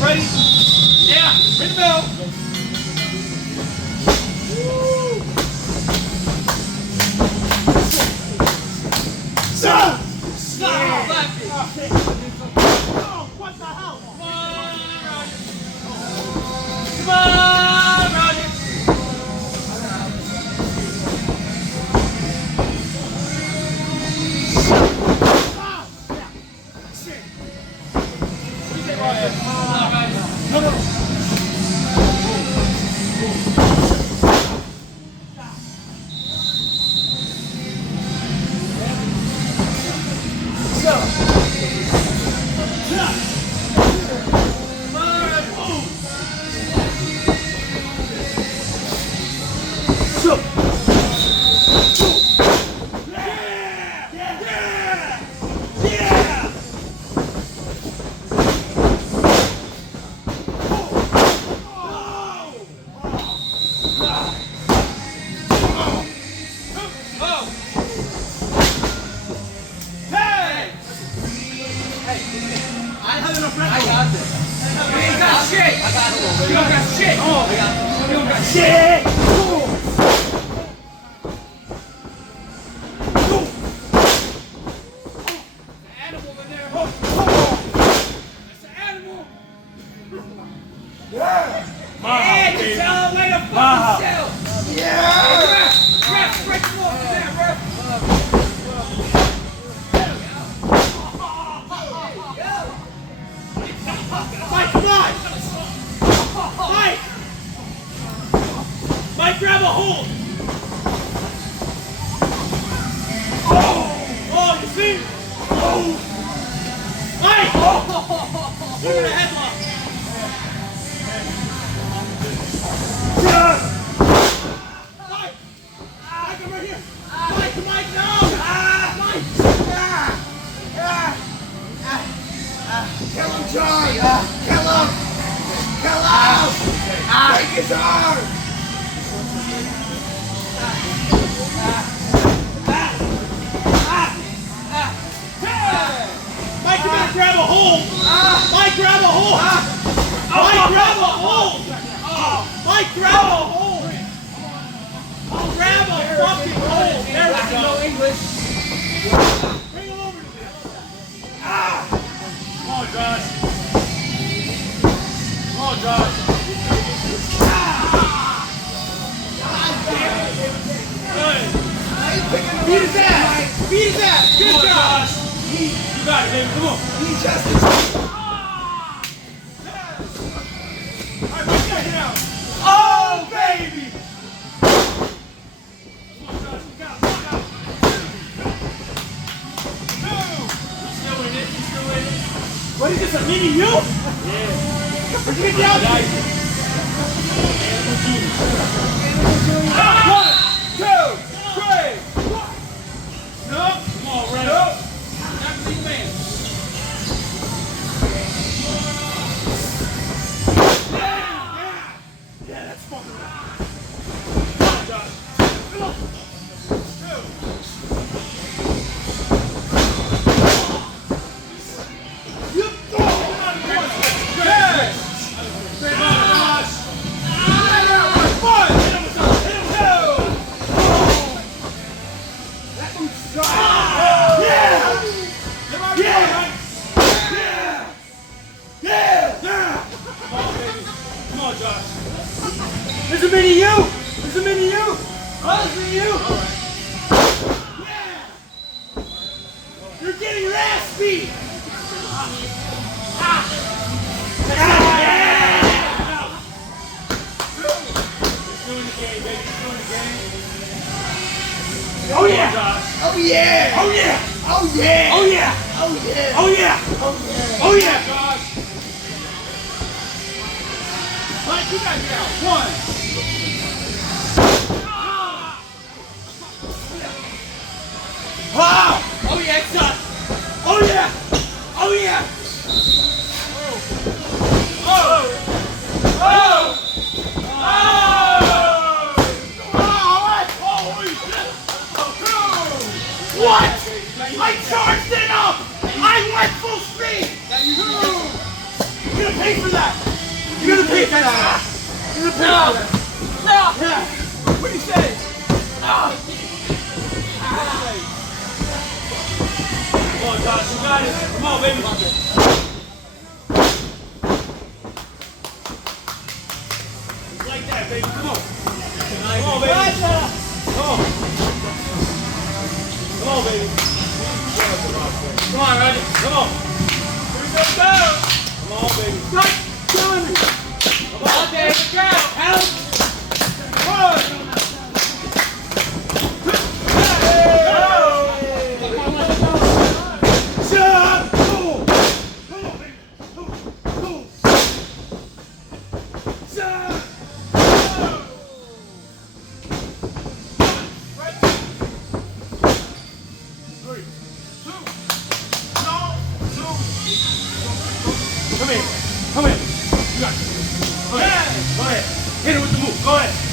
Ready? Yeah. Ring the bell. Stop! Stop! Oh, what the hell? Come on, Roger. No, no. Mike, grab a hold! Oh, you see? Mike! Look at the headlock! Mike! Mike, I'm right here! Mike, no! Mike! Kill him, John! Kill him! Kill him! Break his arm! Mike, you better grab a hold! Mike, grab a hold! Mike, grab a hold! Mike, grab a hold! Grab a fucking hold! There we go! No English! Bring him over to me! Come on, Josh! Come on, Josh! Beat his ass! Beat his ass! Good job! Josh. You got it, baby. Come on. He just is. Alright, put that down. Oh, baby! Come on, Josh. Look out. Look out. Two. He's still in it. He's still in it. What is this, a mini you? Yeah. Where'd you get down? One, two, three. No. Come on, Ray. No. Yeah, that's fucking right. Come on, Josh. Come on. Two. You go! Come on, Josh. Yes! Stay on, Josh. One. Hit him with something. Hit him with two. That moves strong. Yeah! Yeah! Yeah! Yeah! Come on, baby. Come on, Josh. There's a mini you! There's a mini you! Oh, there's a mini you! Yeah! You're getting your ass beat! He's doing the game, baby. He's doing the game. Oh yeah! Oh yeah! Oh yeah! Oh yeah! Oh yeah! Oh yeah! Oh yeah! Oh yeah! Josh! Mike, you got down. One. Wow! Oh yeah, it's done. Oh yeah! Oh yeah! Oh! Oh! Oh! Holy shit! What? I charged it up! I went full speed! You're gonna pay for that. You're gonna pay for that. You're gonna pay for that. Yeah. What do you say? Come on, Josh, you got it. Come on, baby. Just like that, baby. Come on. Come on, baby. Come on. Come on, baby. Come on, Roger. Come on. Here we go. Come on, baby. Stop killing me. Come on, David. Go. Help. One. Come here. You got it. Go ahead. Go ahead. Hit it with the move. Go ahead.